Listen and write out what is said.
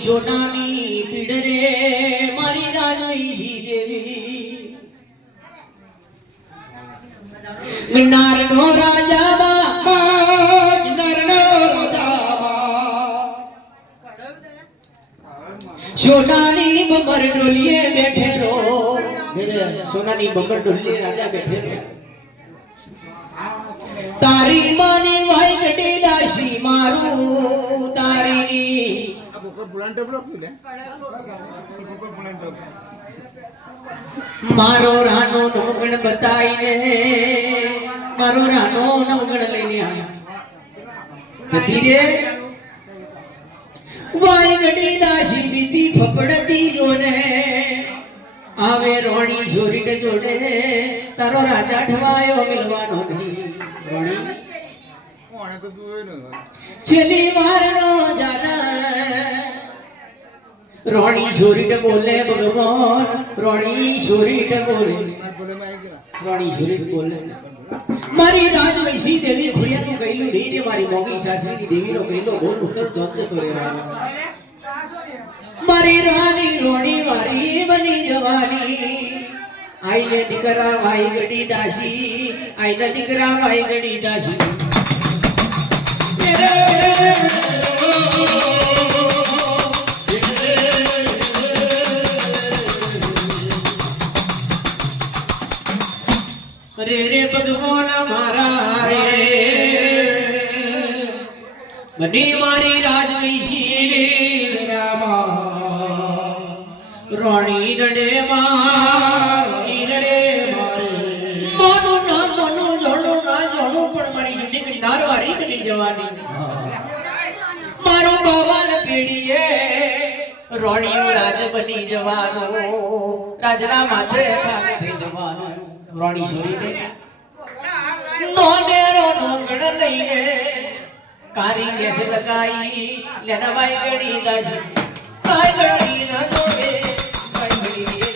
સોનાની પીડ રે મારી રાજવી દેવી ગિરનાર નો રાજા બાપા ગિરનાર નો રાજા સોનાની બમર ડોલીએ બેઠેલો સોનાની બમર ડોલીએ રાજા બેઠેલો તારી માની વાઈ ગડી દાસી મારું તારી મારો રાનો નવગણ બતાઈને મારો રાનો નવગણ લઈને આવ્યા ધીરે વાઈ ગડી દાસી બીતી ફફડતી જોને આવે રોણી જોરીને જોડે તારો રાજા ઠવાયો મિલવાનો નહીં રોણી છેલ્લી વાર નો જાના રોણી છોરીને બોલે ભગવાન રોણી છોરીને બોલે રોણી છોરીને બોલે મારી રાજવૈસી દેવી ખુડિયાનું કહેલું નહીં ને મારી મોગી સાસરીની દેવીનો કહેલો બોલ ઉત્તર દોત તો રહેવાનો મારી રાની રોણી વારી બની જવાની આઈને દીકરા વાઈ ગડી દાસી આઈને દીકરા વાઈ ગડી દાસી રે રે ભગવાન મારા રે બની મારી રાજવીસી રામા રોણી રડે મારી રડે મારે મોનું ના મોનું જોડું ના જોડું પણ મારી જિંદગી નારવારી ગલી જવાની મારો બાવાન પેઢીએ રોણી રાજ બની જવાનો રાજના માથે ભાગ થઈ જવાનો રોણી છોરીને નોનેરો નોંગણ લઈને કારી કેસ લગાઈ લેના ભાઈ ગડી દાસી ભાઈ ગડી ના જોડે ભાઈ ગડી